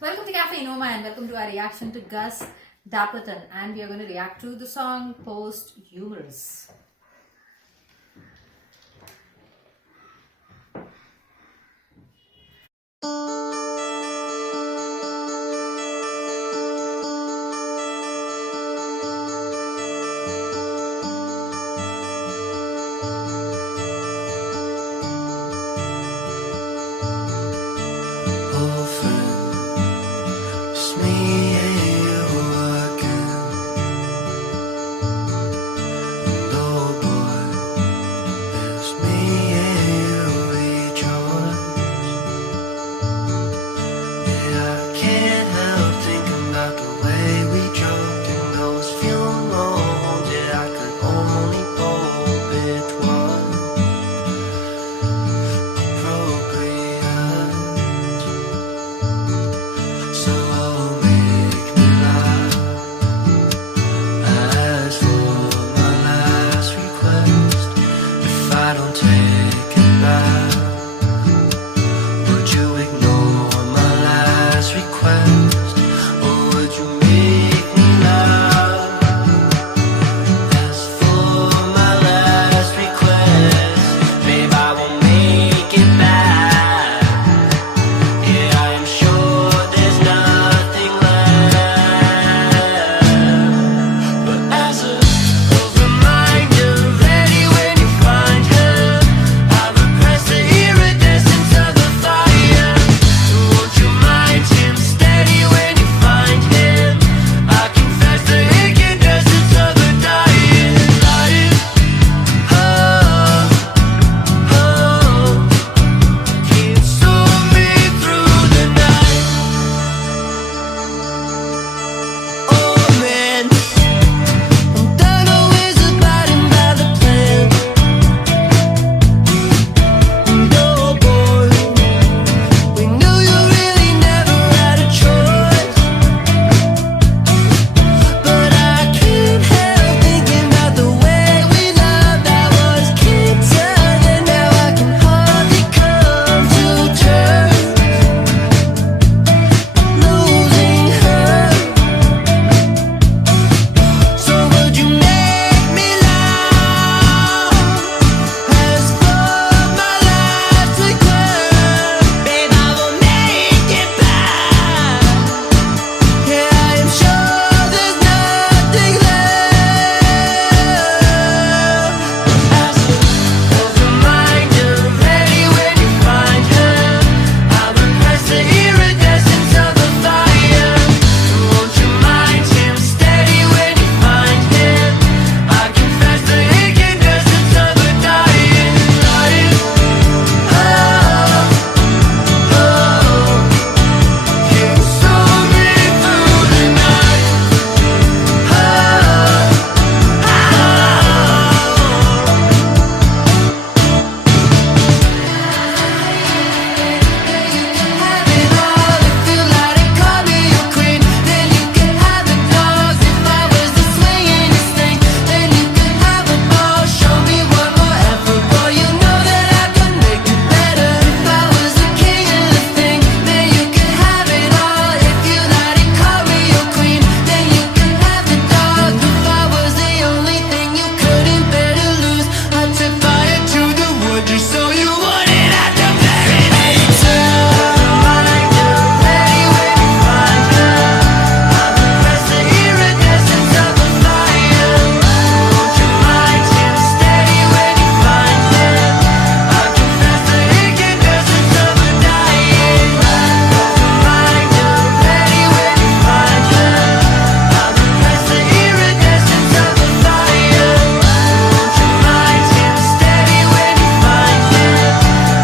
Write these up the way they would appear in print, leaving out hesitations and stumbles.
Welcome to Cafe Noma and welcome to our reaction to Gus Dapperton, and we are going to react to the song Posthumous. Old friend, it's me and you again. And oh boy, it's me and you rejoice. Yeah, I can't help thinking about the way we joked in those funeral homes. Yeah, I could only hope it was appropriate. So make me laugh. As for my last request, if I don't take it back, would you ignore my last request? Or would you make me laugh? As for my last request, babe, I will make it back. Yeah, I am sure there's nothing left. But as a reminder, ready when you find her, I repress the iridescence of the fire. Won't you mind him steady when you find him? I confess the incandescence of the dying light. Oh, can't soar me through the night. Oh man, I'm done always abiding by the plan. And oh boy, we knew you really never had a choice. But I can't help thinking about the way we loved. I was kicked and now I can hardly come to terms losing her. So would you make me laugh? As for my last request, babe, I will make it back. Yeah, I am sure there's nothing left. As a reminder, ready when you find her, I repress the iridescence of the fire. Won't you mind him steady when you find him? I confess the incandescence of the dying light. You saw me through the night. Have it all if you let it, call me your queen. Then you can have the dogs if I was the swingingest thing. Then you can have a ball, show me one more effort. Boy, you know that I could make it better if I was the king of the thing. Then you can have it all if you let it, call me your queen. Then you can have the dogs if I was the only thing you couldn't bear to lose. I'd set fire to the wood just so you wouldn't have to bury me. Reminder, ready when you find her, I repress the iridescence of the fire. Won't you mind him steady when you find him? I confess the incandescence of the dying light. Reminder, ready when you find her, I repress the iridescence of the fire. Won't you mind him steady when you find him?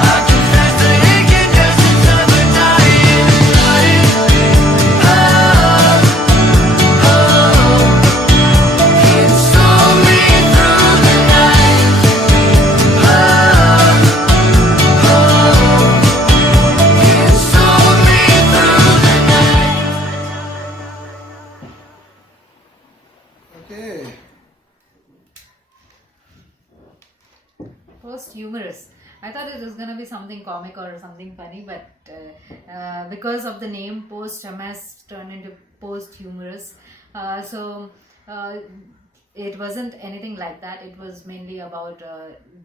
I confess the incandescence of the dying light. Can't soar me through the night. Can't soar me through the night. Okay. Posthumous. I thought it was gonna be something comic or something funny, but because of the name post MS turned into post humorous. So it wasn't anything like that. It was mainly about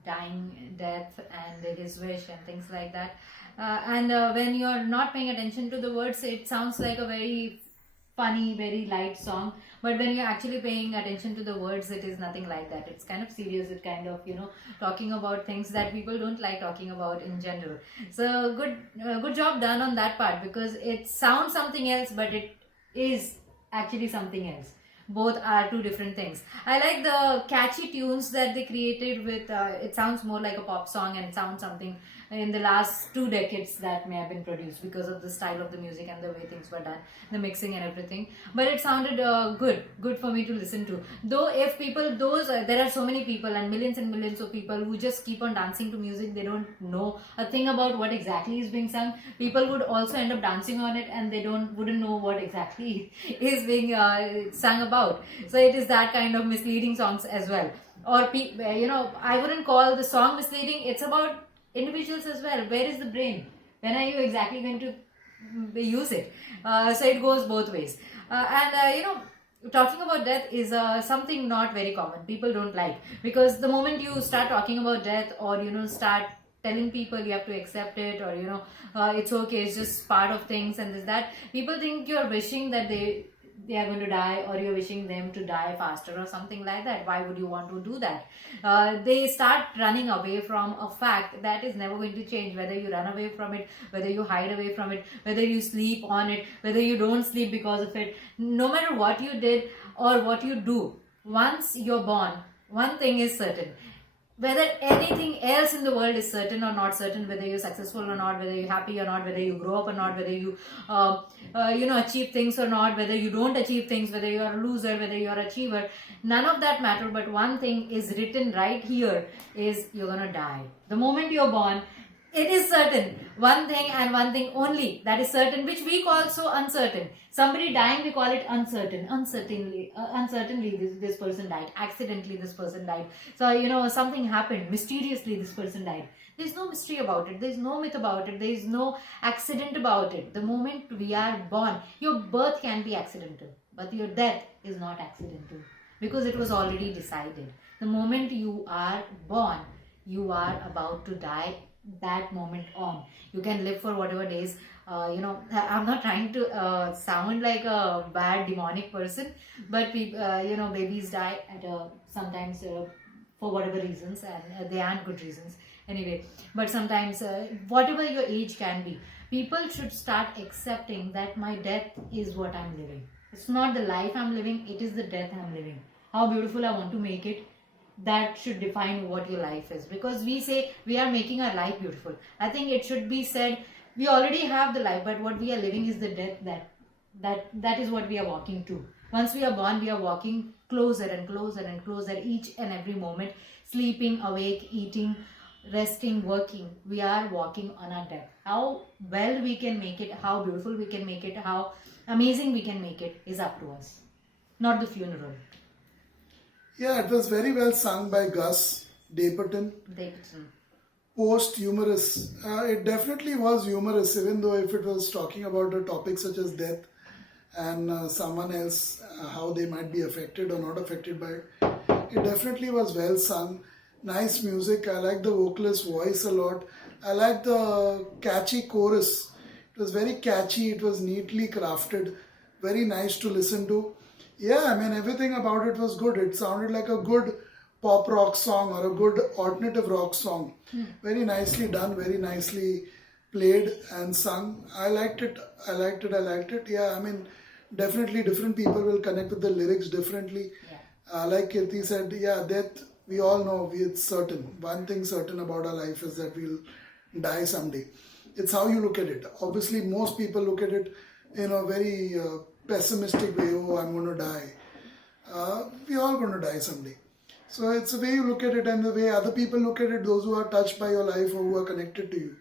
dying, death, and his wish and things like that. And when you're not paying attention to the words, it sounds like a very funny, very light song. But when you're actually paying attention to the words, it is nothing like that. It's kind of serious. It kind of, talking about things that people don't like talking about in general. So good job done on that part, because it sounds something else, but it is actually something else. Both are two different things. I like the catchy tunes that they created with it sounds more like a pop song, and it sounds something in the last 2 decades that may have been produced because of the style of the music and the way things were done, the mixing and everything. But it sounded good for me to listen to. Though if people, there are so many people and millions of people who just keep on dancing to music, they don't know a thing about what exactly is being sung. People would also end up dancing on it, and they wouldn't know what exactly is being sung about. So it is that kind of misleading songs as well. Or I wouldn't call the song misleading. It's about individuals as well. Where is the brain? When are you exactly going to use it? So it goes both ways. Talking about death is something not very common. People don't like, because the moment you start talking about death, or start telling people you have to accept it, or it's okay, it's just part of things and this that, people think you're wishing that they are going to die, or you're wishing them to die faster or something like that. Why would you want to do that? They start running away from a fact that is never going to change. Whether you run away from it, whether you hide away from it, whether you sleep on it, whether you don't sleep because of it, no matter what you did or what you do, once you're born, one thing is certain. Whether anything else in the world is certain or not certain, whether you're successful or not, whether you're happy or not, whether you grow up or not, whether you achieve things or not, whether you don't achieve things, whether you're a loser, whether you're an achiever, none of that matter. But one thing is written right here, is you're gonna die. The moment you're born, it is certain. One thing and one thing only that is certain, which we call so uncertain. Somebody dying, we call it uncertain. Uncertainly this person died. Accidentally this person died. So, something happened. Mysteriously this person died. There's no mystery about it. There's no myth about it. There's no accident about it. The moment we are born, your birth can be accidental, but your death is not accidental, because it was already decided. The moment you are born, you are about to die. That moment on, you can live for whatever days. I'm not trying to sound like a bad demonic person, but people, babies die at sometimes for whatever reasons, and they aren't good reasons anyway. But sometimes, whatever your age can be, people should start accepting that my death is what I'm living. It's not the life I'm living, it is the death I'm living. How beautiful I want to make it, that should define what your life is. Because we say we are making our life beautiful, I think it should be said we already have the life, but what we are living is the death. That is what we are walking to. Once we are born, we are walking closer and closer and closer each and every moment. Sleeping, awake, eating, resting, working, we are walking on our death. How well we can make it, how beautiful we can make it, how amazing we can make it, is up to us, not the funeral. Yeah, it was very well sung by Gus Dapperton. Post humorous. It definitely was humorous, even though if it was talking about a topic such as death and someone else, how they might be affected or not affected by it. It definitely was well sung. Nice music. I like the vocalist's voice a lot. I like the catchy chorus. It was very catchy. It was neatly crafted. Very nice to listen to. Yeah, I mean, everything about it was good. It sounded like a good pop rock song or a good alternative rock song. Very nicely done, very nicely played and sung. I liked it. Yeah, I mean, definitely different people will connect with the lyrics differently. Like Kirti said, yeah, death, we all know it's certain. One thing certain about our life is that we'll die someday. It's how you look at it. Obviously, most people look at it in a very pessimistic way. Oh, I'm going to die. We're all going to die someday. So it's the way you look at it and the way other people look at it, those who are touched by your life or who are connected to you.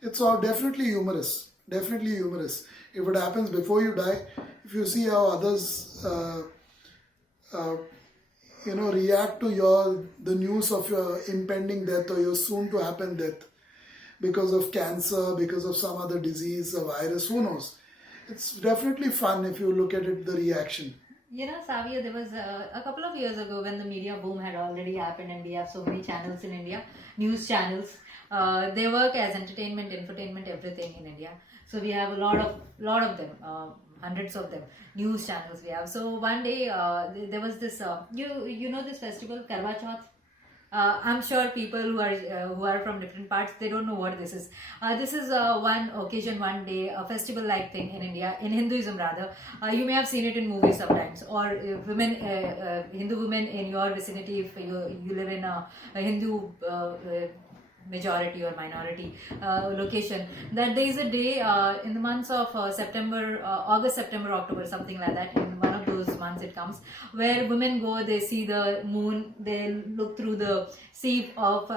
It's all definitely humorous. Definitely humorous. If it happens before you die, if you see how others react to the news of your impending death or your soon to happen death because of cancer, because of some other disease, a virus, who knows. It's definitely fun if you look at it, the reaction. Savia, there was a couple of years ago when the media boom had already happened, and we have so many channels in India, news channels. They work as entertainment, infotainment, everything in India. So we have a lot of them, hundreds of them, news channels we have. So one day there was this, you know this festival Karwa Chauth. I'm sure people who are from different parts, they don't know what this is. This is one occasion, one day, a festival-like thing in India, in Hinduism rather. You may have seen it in movies sometimes, or Hindu women in your vicinity, if you live in a Hindu majority or minority location, that there is a day in the months of August, September, October, something like that. In one of those months it comes, where women go, they see the moon, they look through the sieve of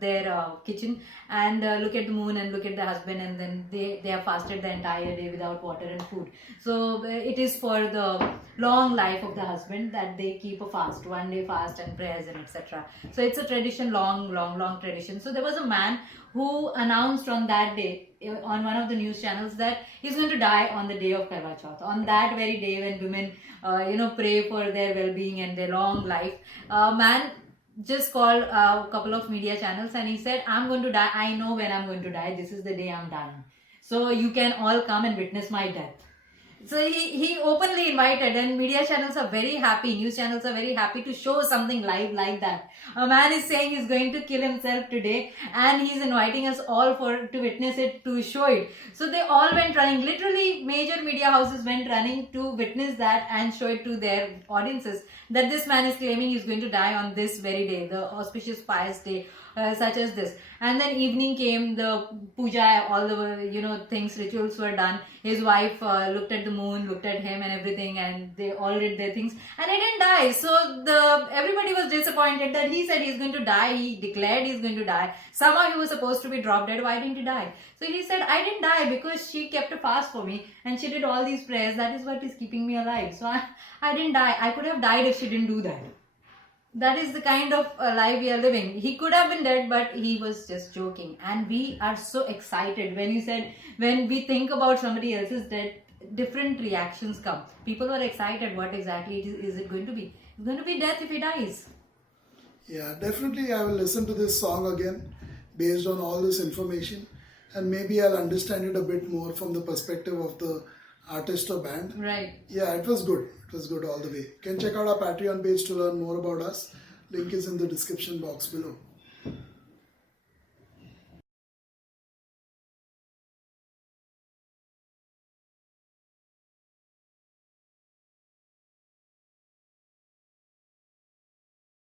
their kitchen and look at the moon and look at the husband, and then they have fasted the entire day without water and food. So it is for the long life of the husband that they keep a fast, one day fast and prayers and etc. So it's a tradition, long tradition. So there was a man who announced on that day on one of the news channels that he's going to die on the day of Karwa Chauth, on that very day when women pray for their well-being and their long life. Man just called a couple of media channels and he said, I'm going to die, I know when I'm going to die, this is the day I'm dying, so you can all come and witness my death. So he openly invited, and media channels are very happy, news channels are very happy to show something live like that. A man is saying he's going to kill himself today and he's inviting us all to witness it, to show it. So they all went running, literally major media houses went running to witness that and show it to their audiences, that this man is claiming he's going to die on this very day, the auspicious pious day such as this. And then evening came, the puja, all the things, rituals were done. His wife looked at the moon, looked at him and everything, and they all did their things, and he didn't die. So everybody was disappointed that he said he's going to die, he declared he's going to die. Somehow he was supposed to be drop dead, why didn't he die? So he said, I didn't die because she kept a fast for me and she did all these prayers, that is what is keeping me alive. So I didn't die. I could have died if she didn't do that. That is the kind of life we are living. He could have been dead, but he was just joking. And we are so excited when you said, when we think about somebody else's death, different reactions come. People were excited. What exactly is it going to be? It's going to be death if he dies. Yeah, definitely I will listen to this song again based on all this information, and maybe I'll understand it a bit more from the perspective of the artist or band. Right. Yeah, it was good. It was good all the way. You can check out our Patreon page to learn more about us. Link is in the description box below.